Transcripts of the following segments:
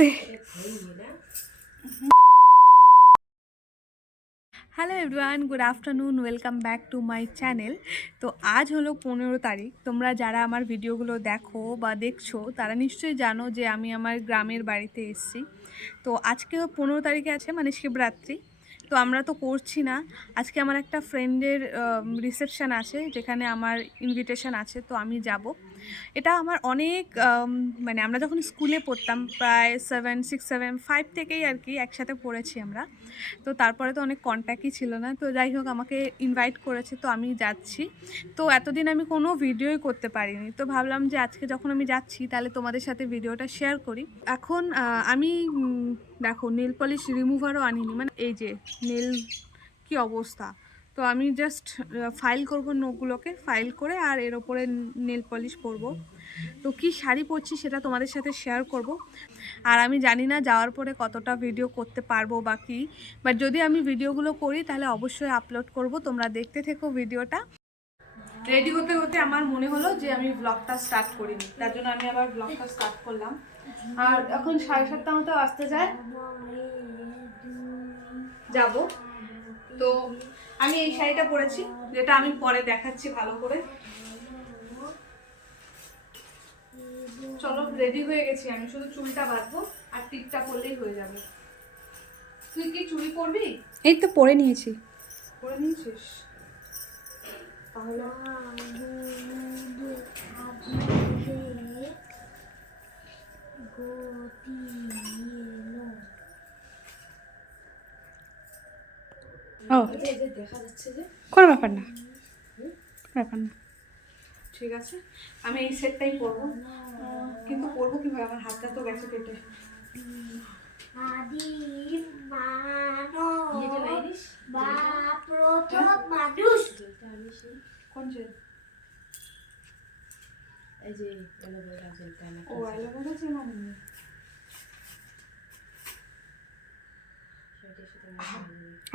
আস্তে। Hello everyone, good afternoon, welcome back to my channel. তো আজ হলো 15 তারিখ। তোমরা যারা আমার ভিডিওগুলো দেখো বা দেখছো তারা নিশ্চয়ই জানো যে আমি আমার গ্রামের বাড়িতে এসেছি। তো আজকে 15 তারিখে আছে, মানে শিবরাত্রি। তো আমরা তো করছি না। আজকে আমার একটা ফ্রেন্ডের রিসেপশান আছে, যেখানে আমার ইনভিটেশন আছে, তো আমি যাব। এটা আমার অনেক মানে আমরা যখন স্কুলে পড়তাম, প্রায় 7, 6, 7, 5 থেকেই আর কি একসাথে পড়েছি আমরা। তো তারপরে তো অনেক কন্ট্যাক্টই ছিল না। তো যাই হোক, আমাকে ইনভাইট করেছে, তো আমি যাচ্ছি। তো এতদিন আমি কোনো ভিডিওই করতে পারিনি, তো ভাবলাম যে আজকে যখন আমি যাচ্ছি তাহলে তোমাদের সাথে ভিডিওটা শেয়ার করি। এখন আমি দেখো, নেল পলিশ রিমুভারও আনিনি, মানে এই যে নেল কি অবস্থা। তো আমি জাস্ট ফাইল করব, নখগুলোকে ফাইল করে আর এর ওপরে নেল পলিশ করব। তো কি শাড়ি পরছি সেটা তোমাদের সাথে শেয়ার করব। আর আমি জানি না যাওয়ার পরে কতটা ভিডিও করতে পারবো বা কি, বাট যদি আমি ভিডিওগুলো করি তাহলে অবশ্যই আপলোড করব। তোমরা দেখতে থেকো ভিডিওটা। রেডি হতে হতে আমার মনে হলো যে আমি ব্লগটা স্টার্ট করিনি, তার জন্য আমি আবার ব্লগটা স্টার্ট করলাম। আর এখন 7:30 মতো আসতে যায় যাব। তো আমি এই শাড়িটা পরেছি, যেটা আমি পরে দেখাচ্ছি ভালো করে। চলো, রেডি হয়ে গেছি আমি, শুধু চুলটা বাঁধবো আর টিপটা পরলেই হয়ে যাবে। তুই কি চুড়ি পরবি? এই তো পরে নিয়েছি। পরে নিয়েছিস? তাহলে ও দেখা যাচ্ছে যে কোনো ব্যাপার না, ব্যাপার না। ঠিক আছে, আমি এই সেটটাই পরবো, কিন্তু পরবো কিভাবে? আমার হাতটা তো গেছে কেটে। কোন যে এই যে অ্যালোভেরা জেলটা না, ও অ্যালোভেরা জেল মানে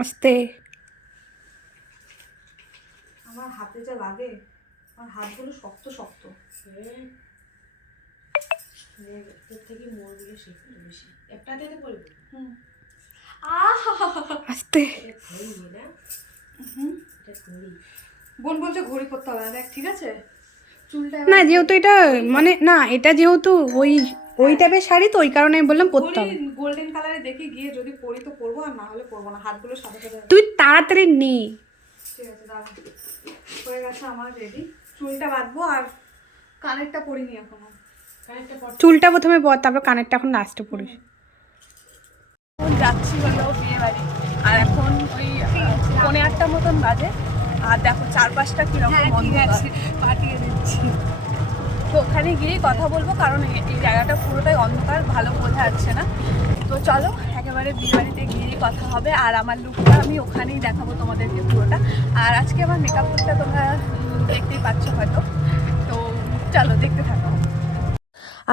আস্তে। আমার হাতে যা লাগে, আমার হাতগুলো শক্ত শক্ত। তোর থেকে মোড়গুলো শিখতে বেশি, একটাতে তো পড়বি। আস্তে। বোন বলছে ঘড়ি পরতে হবে না, দেখ ঠিক আছে। চুলটা না, যেহেতু এটা মানে না, এটা যেহেতু ওই টাইপের শাড়ি, তো ওই কারণে আমি বললাম পরতে হবে। গোল্ডেন কালারে দেখি গিয়ে, যদি পরি তো পরবো, আর না হলে পরবো না। হাতগুলো সাদা সাদা। তুই তাড়াতাড়ি নে। ঠিক আছে, দাঁড়া। হয়ে গেছে আমার রেডি। চুলটা বাঁধবো আর কানেরটা পরিনি এখনো। চুলটা প্রথমে পর, তারপর কানেরটা এখন লাস্টে পরিস। যাচ্ছি হলো বিয়ে বাড়ি, আর এখন ওই 8:30 মতন বাজে। আর দেখো চারপাশটা কিরকম পাঠিয়ে দিচ্ছি। তো ওখানে গিয়েই কথা বলবো, কারণ এই জায়গাটা পুরোটাই অন্ধকার, ভালো বোঝা যাচ্ছে না। তো চলো, একেবারে বিয়ে বাড়িতে গিয়েই কথা হবে। আর আমার লুকটা আমি ওখানেই দেখাবো তোমাদেরকে পুরোটা। আর আজকে আমার মেকআপ লুকটা তোমরা দেখতেই পাচ্ছ হয়তো। তো চলো, দেখতে থাকো।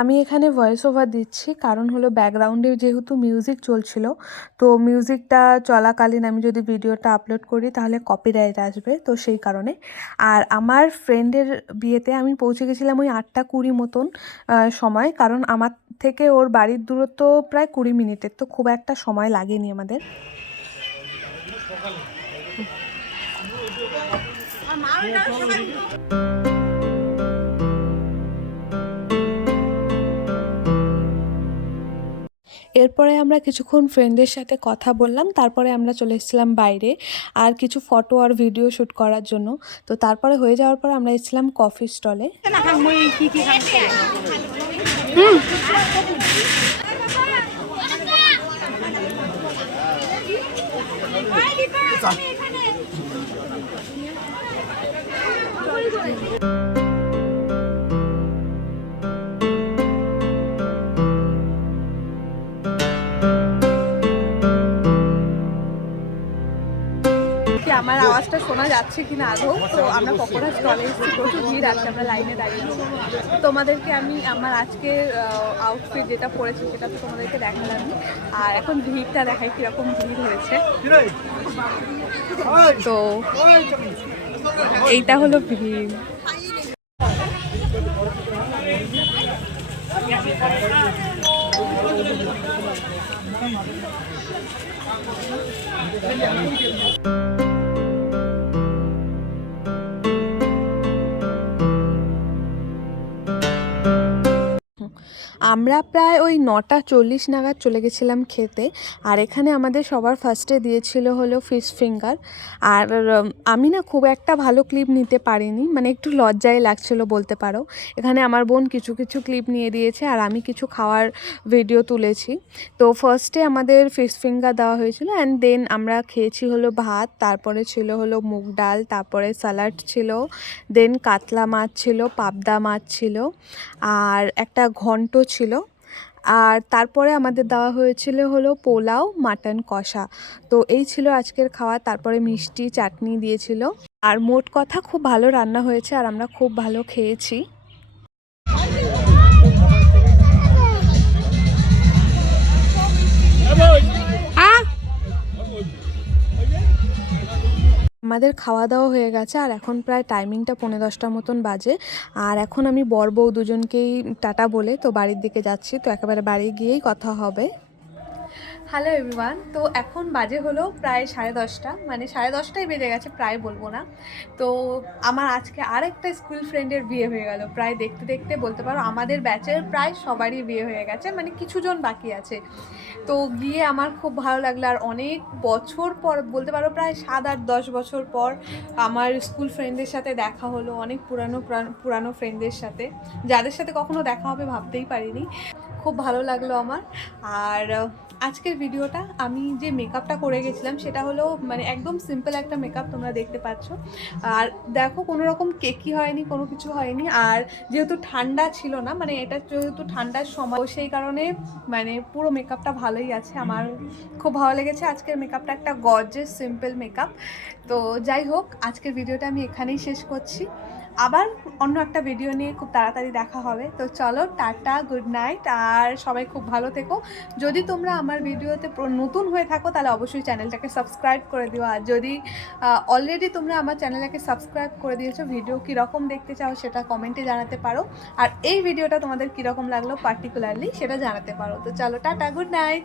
আমি এখানে ভয়েস ওভার দিচ্ছি, কারণ হলো ব্যাকগ্রাউন্ডে যেহেতু মিউজিক চলছিল, তো মিউজিকটা চলাকালীন আমি যদি ভিডিওটা আপলোড করি তাহলে কপিরাইট আসবে, তো সেই কারণে। আর আমার ফ্রেন্ডের বিয়েতে আমি পৌঁছে গেছিলাম ওই 8:20 মতন সময়, কারণ আমার থেকে ওর বাড়ির দূরত্ব প্রায় 20 মিনিটের, তো খুব একটা সময় লাগেনি আমাদের। এরপরে আমরা কিছুক্ষণ ফ্রেন্ডের সাথে কথা বললাম, তারপরে আমরা চলে এসেছিলাম বাইরে আর কিছু ফটো আর ভিডিও শ্যুট করার জন্য। তো তারপরে হয়ে যাওয়ার পর আমরা এসেছিলাম কফি স্টলে। আমার আওয়াজটা শোনা যাচ্ছে কিনা আদৌ? তো আমরা পকোড়া স্টলে এসেছি, প্রচুর ভিড় আছে, আমরা লাইনে দাঁড়িয়ে আছি। তোমাদেরকে আমি আমার আজকের আউটফিট যেটা পরেছি সেটা তো তোমাদেরকে দেখালাম। আর এখন ভিড়টা দেখাই, কীরকম ভিড় হয়েছে। তো এইটা হলো ভিড়। আমরা প্রায় ওই 9:40 নাগাদ চলে গেছিলাম খেতে। আর এখানে আমাদের সবার ফার্স্টে দিয়েছিল হলো ফিশ ফিঙ্গার। আর আমি না খুব একটা ভালো ক্লিপ নিতে পারিনি, মানে একটু লজ্জাই লাগছিলো বলতে পারো। এখানে আমার বোন কিছু কিছু ক্লিপ নিয়ে দিয়েছে আর আমি কিছু খাওয়ার ভিডিও তুলেছি। তো ফার্স্টে আমাদের ফিশ ফিঙ্গার দেওয়া হয়েছিল অ্যান্ড দেন আমরা খেয়েছি হলো ভাত, তারপরে ছিল হলো মুগ ডাল, তারপরে স্যালাড ছিল, দেন কাতলা মাছ ছিল, পাবদা মাছ ছিল, আর একটা ঘন্ট ছিল, আর তারপরে আমাদের দেওয়া হয়েছিল হলো পোলাও, মাটন কষা। তো এই ছিল আজকের খাওয়া। তারপরে মিষ্টি চাটনি দিয়েছিল। আর মোট কথা খুব ভালো রান্না হয়েছে আর আমরা খুব ভালো খেয়েছি। আমাদের খাওয়া দাওয়া হয়ে গেছে আর এখন প্রায় টাইমিংটা 10:45 মতন বাজে। আর এখন আমি বর বউ দুজনকেই টাটা বলে তো বাড়ির দিকে যাচ্ছি। তো একেবারে বাড়ি গিয়েই কথা হবে। হ্যালো এভরিওয়ান, তো এখন বাজে হলো প্রায় 10:30, মানে 10:30টাই বেজে গেছে, প্রায় বলবো না। তো আমার আজকে আরেকটা স্কুল ফ্রেন্ডের বিয়ে হয়ে গেল। প্রায় দেখতে দেখতে বলতে পারো আমাদের ব্যাচের প্রায় সবারই বিয়ে হয়ে গেছে, মানে কিছুজন বাকি আছে। তো গিয়ে আমার খুব ভালো লাগলো। আর অনেক বছর পর বলতে পারো প্রায় 7-8-10 বছর পর আমার স্কুল ফ্রেন্ডের সাথে দেখা হলো, অনেক পুরানো ফ্রেন্ডের সাথে, যাদের সাথে কখনো দেখা হবে ভাবতেই পারিনি। খুব ভালো লাগলো আমার। আর আজকের ভিডিওটা আমি যে মেকআপটা করে গেছিলাম সেটা হলো মানে একদম সিম্পল একটা মেকআপ, তোমরা দেখতে পাচ্ছ। আর দেখো কোনো রকম কেকি হয়নি, কোনো কিছু হয়নি। আর যেহেতু ঠান্ডা ছিল না, মানে এটা যেহেতু ঠান্ডার সময়, সেই কারণে মানে পুরো মেকআপটা ভালোই আছে। আমার খুব ভালো লেগেছে আজকের মেকআপটা, একটা গর্জিয়াস সিম্পল মেকআপ। তো যাই হোক, আজকের ভিডিওটা আমি এখানেই শেষ করছি। আবার অন্য একটা ভিডিও নিয়ে খুব তাড়াতাড়ি দেখা হবে। তো চলো, টাটা, গুড নাইট, আর সবাই খুব ভালো থেকো। যদি তোমরা আমার ভিডিওতে নতুন হয়ে থাকো তাহলে অবশ্যই চ্যানেলটাকে সাবস্ক্রাইব করে দিও। আর যদি অলরেডি তোমরা আমার চ্যানেলটাকে সাবস্ক্রাইব করে দিয়েছো, ভিডিও কীরকম দেখতে চাও সেটা কমেন্টে জানাতে পারো। আর এই ভিডিওটা তোমাদের কীরকম লাগলো পার্টিকুলারলি সেটা জানাতে পারো। তো চলো, টাটা, গুড নাইট।